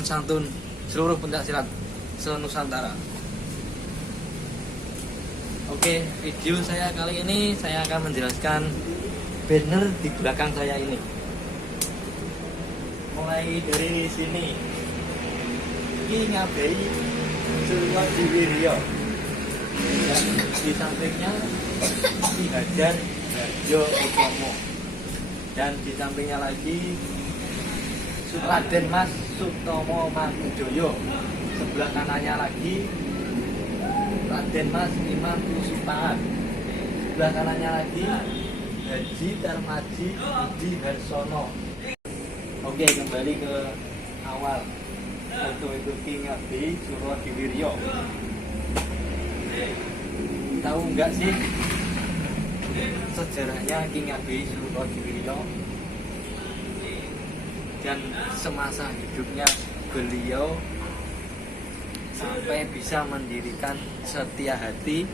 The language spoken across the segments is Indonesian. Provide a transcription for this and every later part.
sopan santun seluruh pencaksilat se-Nusantara. Oke, video saya kali ini saya akan menjelaskan banner di belakang saya ini. Mulai dari sini, ini Ngabei Surodiwiryo, dan di sampingnya Ki Hajar Harjo Utomo, dan di sampingnya lagi Raden Mas Sutomo Mangkujoyo. Sebelah kanannya lagi Raden Mas Imam Kusutaan. Sebelah kanannya lagi Haji Darmaji Budi Harsono. Oke, kembali ke awal. Itu Ki Ngabei Surodiwiryo. Tahu nggak sih sejarahnya Ki Ngabei Surodiwiryo dan semasa hidupnya beliau sampai bisa mendirikan Setiahati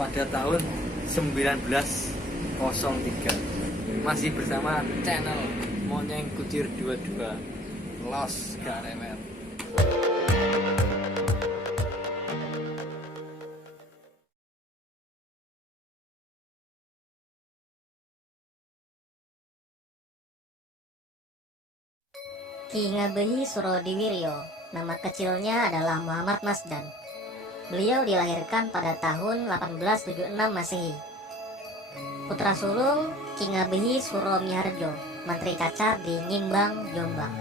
pada tahun 1903. Masih bersama channel Monyeng Kucir 22 Los Garemet. Ki Ngabei Surodiwiryo, nama kecilnya adalah Muhammad Masdan. Beliau dilahirkan pada tahun 1876 Masehi. Putra sulung Ki Ngabei Suromiharjo, Menteri Cacar di Ngimbang, Jombang.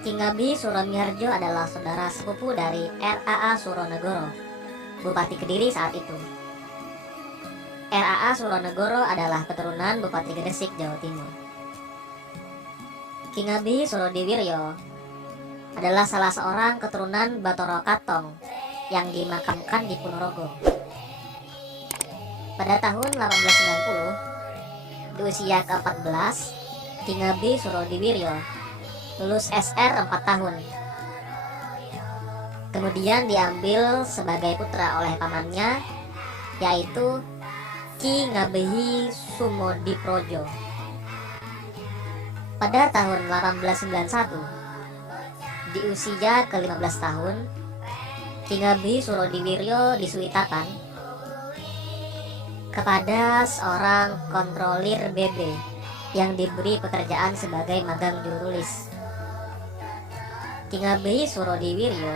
Ki Ngabei Suromiharjo adalah saudara sepupu dari R.A.A. Suronegoro, Bupati Kediri saat itu. R.A.A. Suronegoro adalah keturunan Bupati Gresik, Jawa Timur. Ki Ngabei Surodiwiryo adalah salah seorang keturunan Bathara Katong yang dimakamkan di Ponorogo. Pada tahun 1890, di usia ke-14, Ki Ngabei Surodiwiryo lulus SR 4 tahun. Kemudian diambil sebagai putra oleh pamannya, yaitu Ki Ngabei Sumodiprojo. Pada tahun 1891, di usia ke-15 tahun, Ki Ngabei Surodiwiryo disuitakan kepada seorang kontrolir BB yang diberi pekerjaan sebagai magang juru tulis. Ki Ngabei Surodiwiryo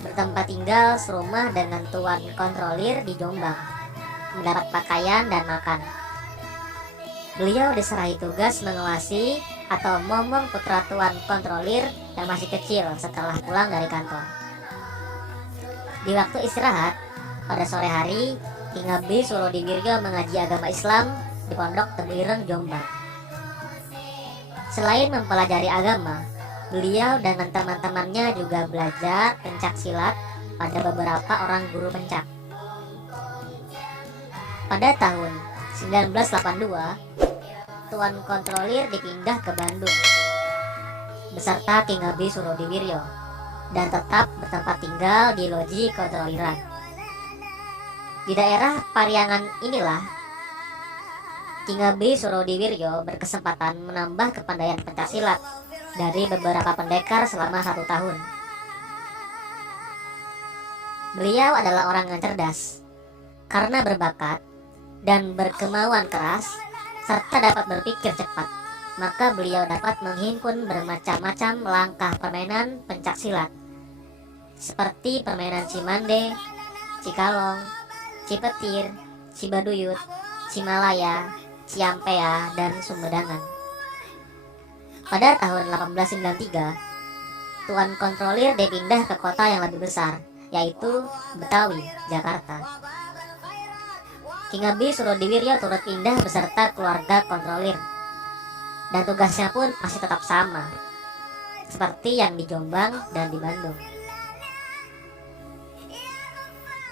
bertempat tinggal serumah dengan tuan kontrolir di Jombang, mendapat pakaian dan makan. Beliau diserahi tugas mengawasi atau momong putra tuan kontrolir yang masih kecil setelah pulang dari kantor. Di waktu istirahat, pada sore hari, Ki Ngabei Surodiwiryo mengaji agama Islam di Pondok Tebuireng, Jombang. Selain mempelajari agama, beliau dan teman-temannya juga belajar pencak silat pada beberapa orang guru pencak. Pada tahun 1982, Tuan Kontrolir dipindah ke Bandung beserta Ki Ngabei Surodiwiryo dan tetap bertempat tinggal di loji kontroliran. Di daerah Pariangan inilah Ki Ngabei Surodiwiryo berkesempatan menambah kepandaian pencaksilat dari beberapa pendekar selama 1 tahun. Beliau adalah orang yang cerdas karena berbakat dan berkemauan keras serta dapat berpikir cepat, maka beliau dapat menghimpun bermacam-macam langkah permainan pencaksilat seperti permainan Cimande, Cikalong, Cipetir, Cibaduyut, Cimalaya, Ciampea, dan Sumbedangan. Pada tahun 1893, Tuan Kontrolir dipindah ke kota yang lebih besar, yaitu Betawi, Jakarta. Ki Ngabei Surodiwiryo turut pindah beserta keluarga kontrolir, dan tugasnya pun masih tetap sama, seperti yang di Jombang dan di Bandung.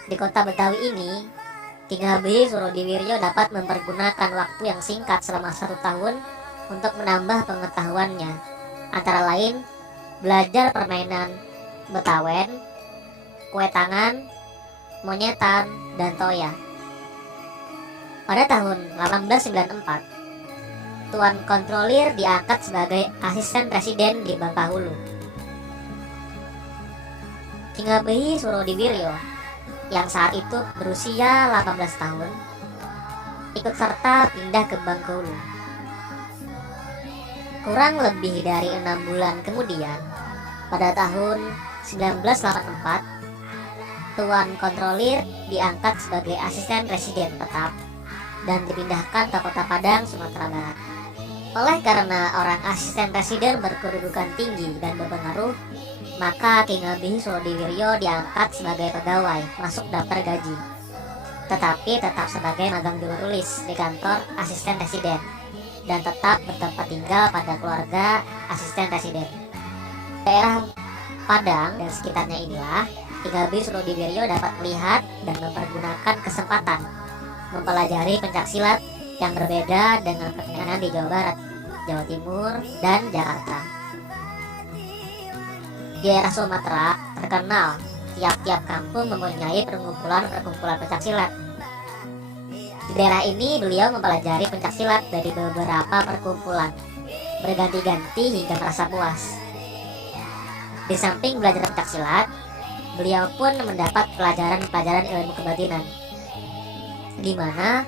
Di kota Betawi ini, Ki Ngabei Surodiwiryo dapat mempergunakan waktu yang singkat selama 1 tahun untuk menambah pengetahuannya, antara lain belajar permainan Betawen, kue tangan, monyetan, dan toya. Pada tahun 1894, Tuan Kontrolir diangkat sebagai asisten presiden di Bangkahulu. Ki Ngabehi Surodiwiryo yang saat itu berusia 18 tahun ikut serta pindah ke Bangkahulu. Kurang lebih dari 6 bulan kemudian, pada tahun 1984, Tuan Kontrolir diangkat sebagai asisten presiden tetap dan dipindahkan ke Kota Padang, Sumatera Barat. Oleh karena orang asisten presiden berkedudukan tinggi dan berpengaruh, maka Ki Ngabehi Surodiwiryo diangkat sebagai pegawai masuk daftar gaji, tetapi tetap sebagai magang juru tulis di kantor asisten presiden dan tetap bertempat tinggal pada keluarga asisten presiden. Daerah Padang dan sekitarnya inilah Ki Ngabehi Surodiwiryo dapat melihat dan mempergunakan kesempatan mempelajari pencaksilat yang berbeda dengan permainan di Jawa Barat, Jawa Timur, dan Jakarta. Di daerah Sumatera terkenal tiap-tiap kampung mempunyai perkumpulan pencaksilat. Di daerah ini beliau mempelajari pencaksilat dari beberapa perkumpulan, berganti-ganti hingga merasa puas. Di samping belajar pencaksilat, beliau pun mendapat pelajaran ilmu kebatinan, di mana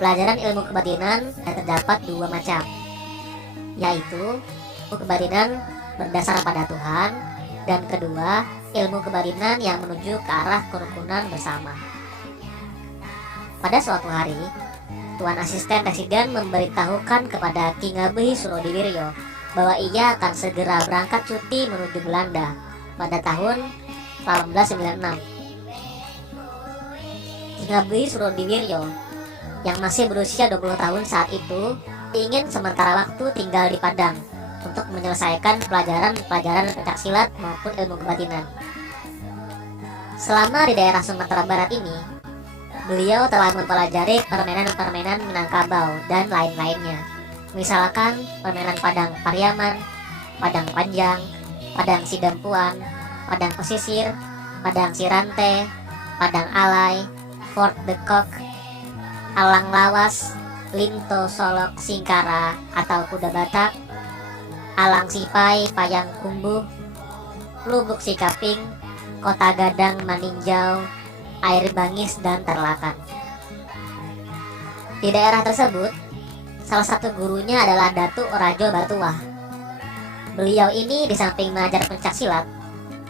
pelajaran ilmu kebatinan terdapat 2 macam, yaitu ilmu kebatinan berdasar pada Tuhan, dan kedua, ilmu kebatinan yang menuju ke arah kerukunan bersama. Pada suatu hari, Tuan Asisten Presiden memberitahukan kepada Ki Ngabehi Surodiwiryo bahwa ia akan segera berangkat cuti menuju Belanda pada tahun 1896. Ki Ngabehi Surodiwiryo yang masih berusia 20 tahun saat itu ingin sementara waktu tinggal di Padang untuk menyelesaikan pelajaran pencaksilat maupun ilmu kebatinan. Selama di daerah Sumatera Barat ini, beliau telah mempelajari permainan-permainan Minangkabau dan lain-lainnya. Misalkan permainan Padang Pariaman, Padang Panjang, Padang Sidempuan, Padang Pesisir, Padang Sirante, Padang Alai, Fort de Kock, Alang Lawas, Linto Solok Singkara atau Kuda Batak, Alang Sipai Payang Kumbuh, Lubuk Sikaping, Kota Gadang Maninjau, Air Bangis, dan Terlakan. Di daerah tersebut, salah satu gurunya adalah Datuk Rajo Batuah. Beliau ini di samping mengajar pencaksilat,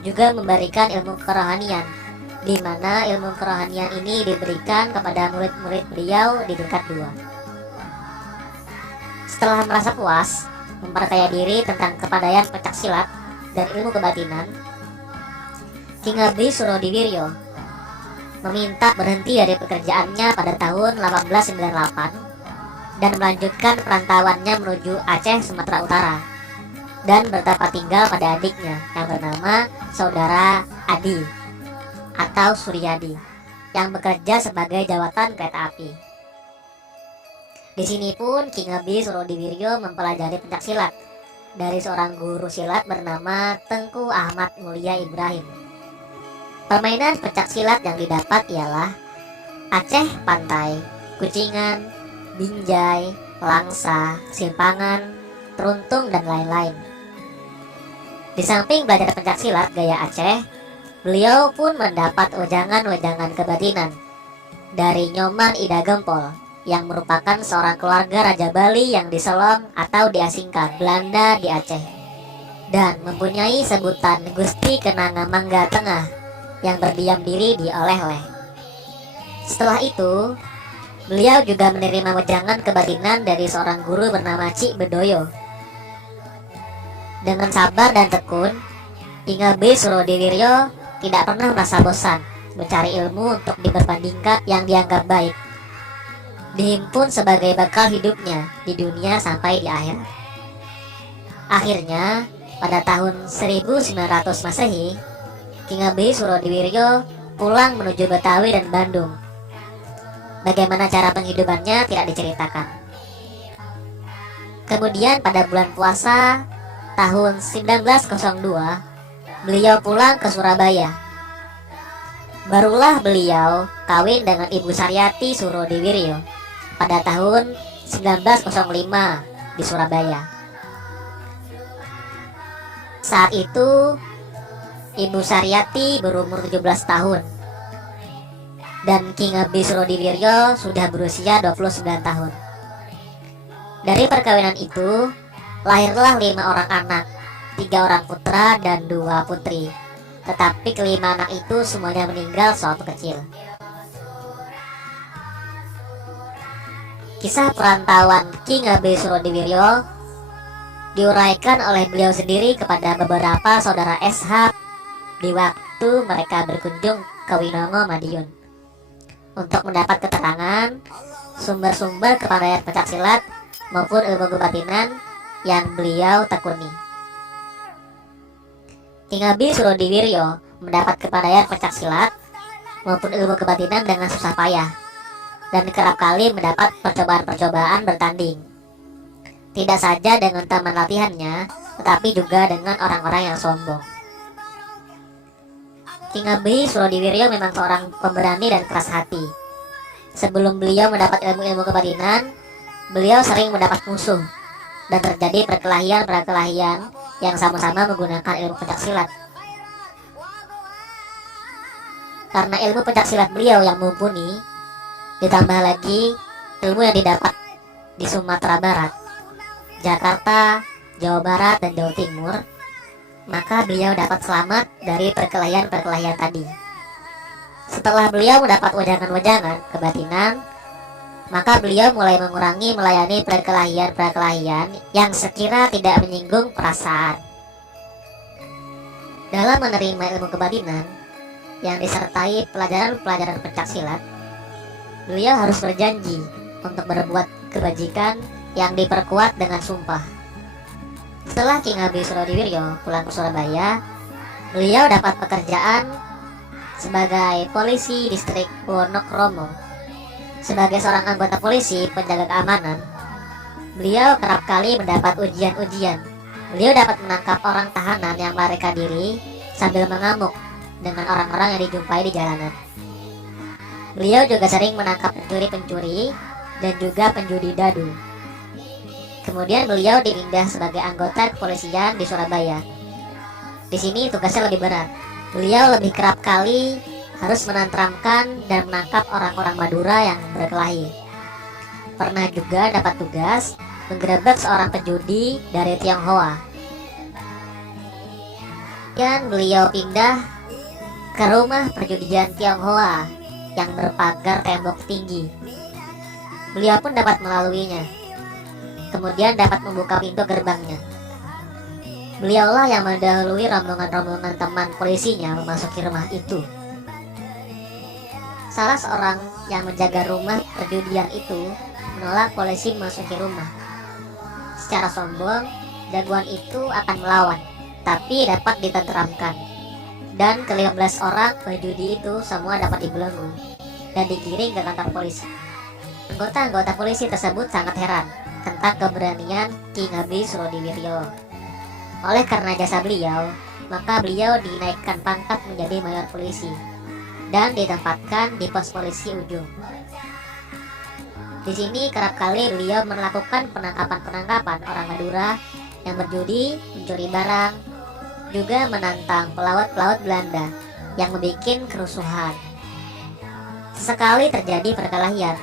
juga memberikan ilmu kerohanian, di mana ilmu kerohanian ini diberikan kepada murid-murid beliau di tingkat 2. Setelah merasa puas memperkaya diri tentang kepandaian pencaksilat dan ilmu kebatinan, Ki Ngabehi Surodiwiryo meminta berhenti dari pekerjaannya pada tahun 1898 dan melanjutkan perantauannya menuju Aceh, Sumatera Utara, dan bertempat tinggal pada adiknya yang bernama Saudara Adi atau Suryadi yang bekerja sebagai jawatan kereta api. Di sini pun Ki Ngabehi Surodiwiryo mempelajari pencaksilat dari seorang guru silat bernama Tengku Ahmad Mulia Ibrahim. Permainan pencaksilat yang didapat ialah Aceh Pantai, Kucingan, Binjai, Langsa, Simpangan, Teruntung, dan lain-lain. Di samping belajar pencaksilat gaya Aceh, beliau pun mendapat wejangan-wejangan kebatinan dari Nyoman Ida Gempol yang merupakan seorang keluarga Raja Bali yang diselong atau diasingkan Belanda di Aceh, dan mempunyai sebutan Gusti Kenanga Mangga Tengah yang berdiam diri di Oleh-Oleh. Setelah itu, beliau juga menerima wejangan kebatinan dari seorang guru bernama Cik Bedoyo. Dengan sabar dan tekun, Ki Ngabehi Surodiwiryo tidak pernah merasa bosan mencari ilmu untuk diperbandingkan yang dianggap baik, dihimpun sebagai bekal hidupnya di dunia sampai di akhirat. Akhirnya, pada tahun 1900 Masehi, Ki Ngabehi Surodiwiryo pulang menuju Betawi dan Bandung. Bagaimana cara penghidupannya tidak diceritakan. Kemudian pada bulan puasa tahun 1902, beliau pulang ke Surabaya. Barulah beliau kawin dengan Ibu Saryati Surodiwiryo pada tahun 1905 di Surabaya. Saat itu Ibu Saryati berumur 17 tahun dan Ki Ngabdi Surodiwiryo sudah berusia 29 tahun. Dari perkawinan itu lahirlah 5 orang anak, 3 orang putra dan 2 putri. Tetapi kelima anak itu semuanya meninggal sewaktu kecil. Kisah perantauan Ki Ngabdi Surodiwiryo diuraikan oleh beliau sendiri kepada beberapa saudara SH di waktu mereka berkunjung ke Winongo, Madiun, untuk mendapat keterangan sumber-sumber kepandaian pencaksilat maupun ilmu kebatinan yang beliau tekuni. Ki Ngabdi Surodiwiryo mendapat kepandaian pencaksilat maupun ilmu kebatinan dengan susah payah dan kerap kali mendapat percobaan-percobaan bertanding. Tidak saja dengan teman latihannya, tetapi juga dengan orang-orang yang sombong. Ki Ngabdi Surodiwiryo memang seorang pemberani dan keras hati. Sebelum beliau mendapat ilmu-ilmu kebatinan, beliau sering mendapat musuh dan terjadi perkelahian yang sama-sama menggunakan ilmu pencaksilat. Karena ilmu pencaksilat beliau yang mumpuni, ditambah lagi ilmu yang didapat di Sumatera Barat, Jakarta, Jawa Barat, dan Jawa Timur, maka beliau dapat selamat dari perkelahian-perkelahian tadi. Setelah beliau mendapat wejangan-wejangan kebatinan, maka beliau mulai mengurangi melayani perkelahian-perkelahian yang sekira tidak menyinggung perasaan. Dalam menerima ilmu kebatinan yang disertai pelajaran-pelajaran pencaksilat, beliau harus berjanji untuk berbuat kebajikan yang diperkuat dengan sumpah. Setelah Ki Ngabdi Surodiwiryo pulang ke Surabaya, beliau dapat pekerjaan sebagai polisi distrik Wonokromo. Sebagai seorang anggota polisi penjaga keamanan, beliau kerap kali mendapat ujian-ujian. Beliau dapat menangkap orang tahanan yang melarikan diri sambil mengamuk dengan orang-orang yang dijumpai di jalanan. Beliau juga sering menangkap pencuri-pencuri dan juga penjudi dadu. Kemudian beliau dipindah sebagai anggota kepolisian di Surabaya. Di sini tugasnya lebih berat. Beliau lebih kerap kali harus menantramkan dan menangkap orang-orang Madura yang berkelahi. Pernah juga dapat tugas menggerebek seorang penjudi dari Tionghoa. Dan beliau pindah ke rumah perjudian Tionghoa yang berpagar tembok tinggi. Beliau pun dapat melaluinya, kemudian dapat membuka pintu gerbangnya. Beliaulah yang mendahului rombongan-rombongan teman polisinya memasuki rumah itu. Salah seorang yang menjaga rumah perjudian itu menolak polisi memasuki rumah. Secara sombong, jagoan itu akan melawan, tapi dapat ditenteramkan. Dan ke-15 orang penjudi itu semua dapat dibelenggu dan digiring ke kantor polisi. Anggota-anggota polisi tersebut sangat heran tentang keberanian Ki Ngabdi Surodiwiryo. Oleh karena jasa beliau, maka beliau dinaikkan pangkat menjadi mayor polisi dan ditempatkan di pos polisi ujung. Di sini kerap kali beliau melakukan penangkapan-penangkapan orang Madura yang berjudi, mencuri barang, juga menantang pelaut-pelaut Belanda yang membuat kerusuhan. Sesekali terjadi perkelahian,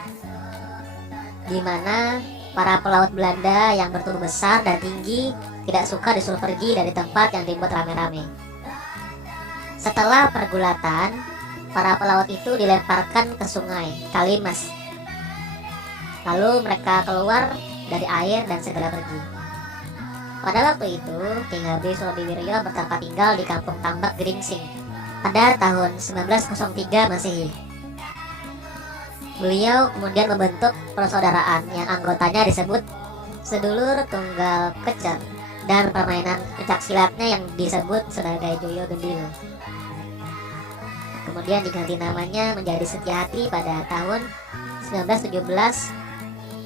di mana para pelaut Belanda yang bertubuh besar dan tinggi tidak suka disuruh pergi dari tempat yang dibuat rame-rame. Setelah pergulatan, para pelaut itu dilemparkan ke sungai Kalimas. Lalu mereka keluar dari air dan segera pergi. Pada waktu itu, Ki Ngabdi Surodiwiryo bertempat tinggal di Kampung Tambak Gringsing pada tahun 1903 Masehi. Beliau kemudian membentuk persaudaraan yang anggotanya disebut Sedulur Tunggal Kecer dan permainan pencaksilatnya yang disebut sebagai Joyo Gendilo. Kemudian diganti namanya menjadi Setia Hati pada tahun 1917,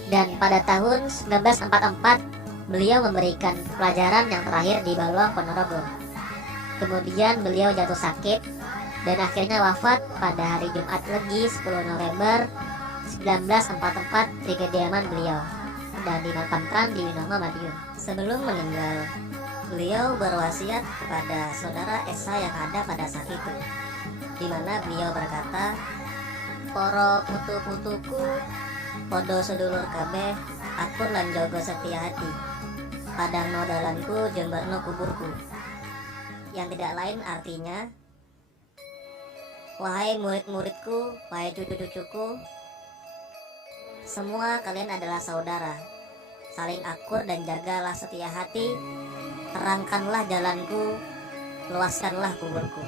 dan pada tahun 1944 beliau memberikan pelajaran yang terakhir di Balong Ponorogo. Kemudian beliau jatuh sakit dan akhirnya wafat pada hari Jumat Legi 10 November 1944 di kediaman beliau. dan dimakamkan di Winongo, Madiun. Sebelum meninggal, beliau berwasiat kepada saudara Esa yang ada pada saat itu, di mana beliau berkata, "Poro putu-putuku, podo sedulur kabeh, akur lan jaga setia hati. Padangno dalanku, jembarno kuburku." Yang tidak lain artinya, wahai murid-muridku, wahai cucu-cucuku, semua kalian adalah saudara. Saling akur dan jagalah setia hati. Terangkanlah jalanku, luaskanlah kuburku.